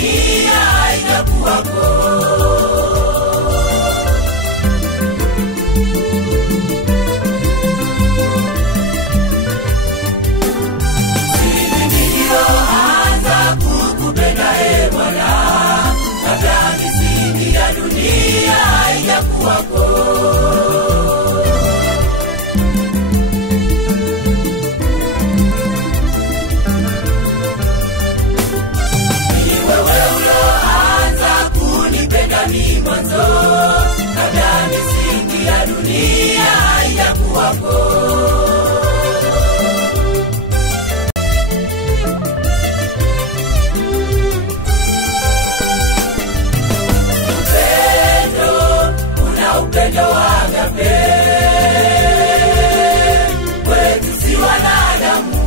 dunia haitakuwako. Dunia haijakuwako. Ni wewe uloanza kunipenda mimi mwanzo, kabla misingi ya dunia haijakuwako. Upendo wa agape kwetu si wanadamu.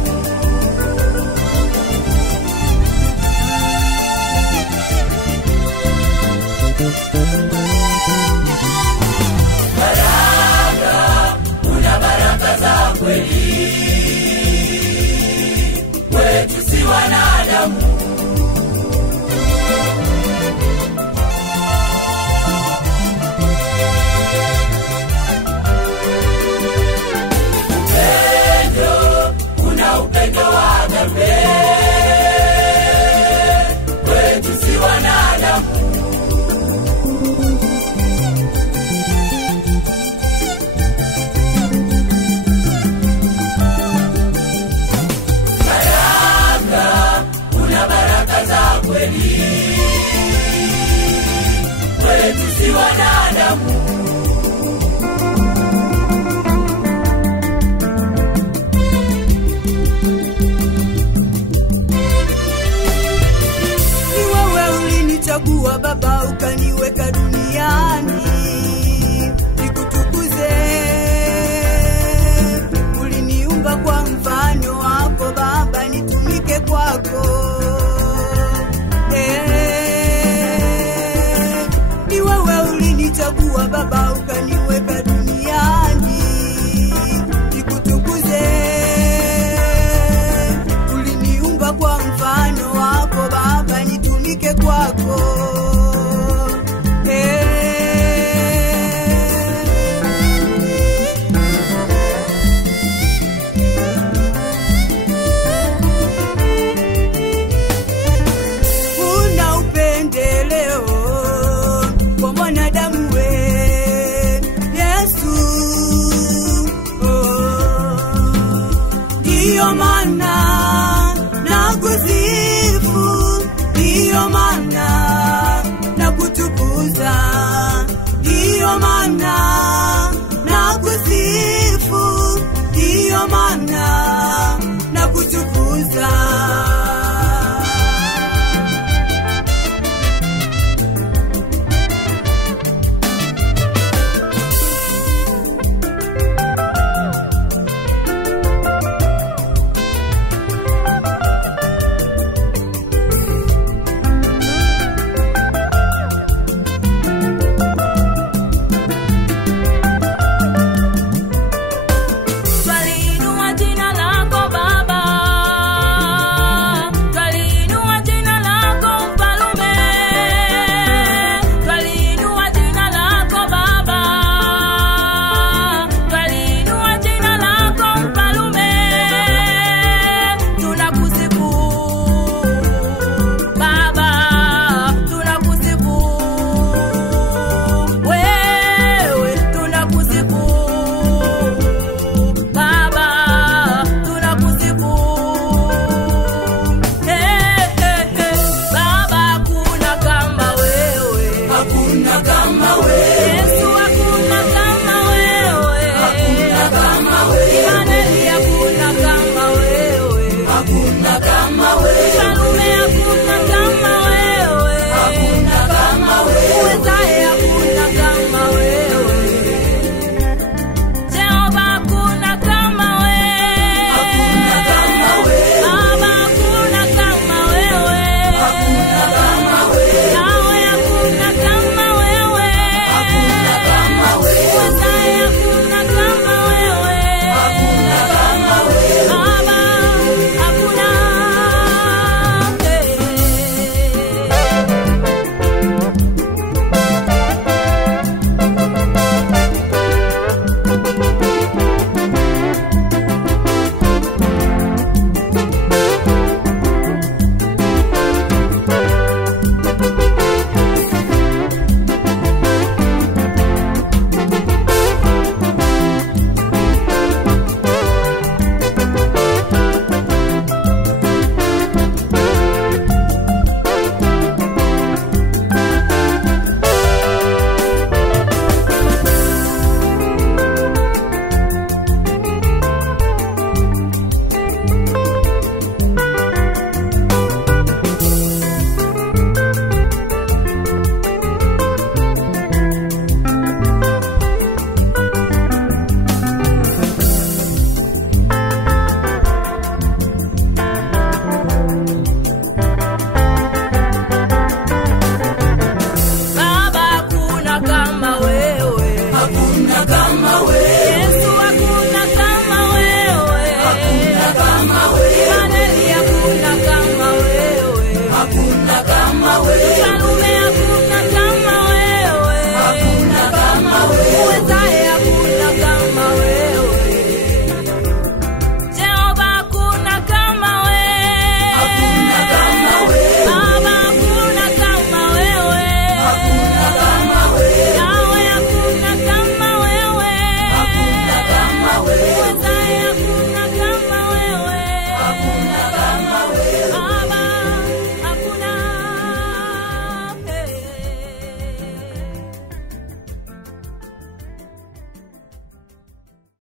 Baraka, una baraka za kweli kwetu si wanadamu. Upendo wa agape kwetu si wanadamu. Baraka, una baraka za kweli kwetu si wanadamu. Chagua Baba ukaniweka duniani nikutukuze. Uliniumba kwa mfano wako Baba, nitumike kwako. Ni wewe ulinichagua Baba ukaniweka duniani nikutukuze. Uliniumba kwa mfano wako Baba, nitumike kwako. Una upendeleo kwa mwanadamu we Yesu. Ndiyo maana nakusifu, ndiyo maana nakutukuza, ndiyo maana nakusifu, ndiyo maana nakutukuza.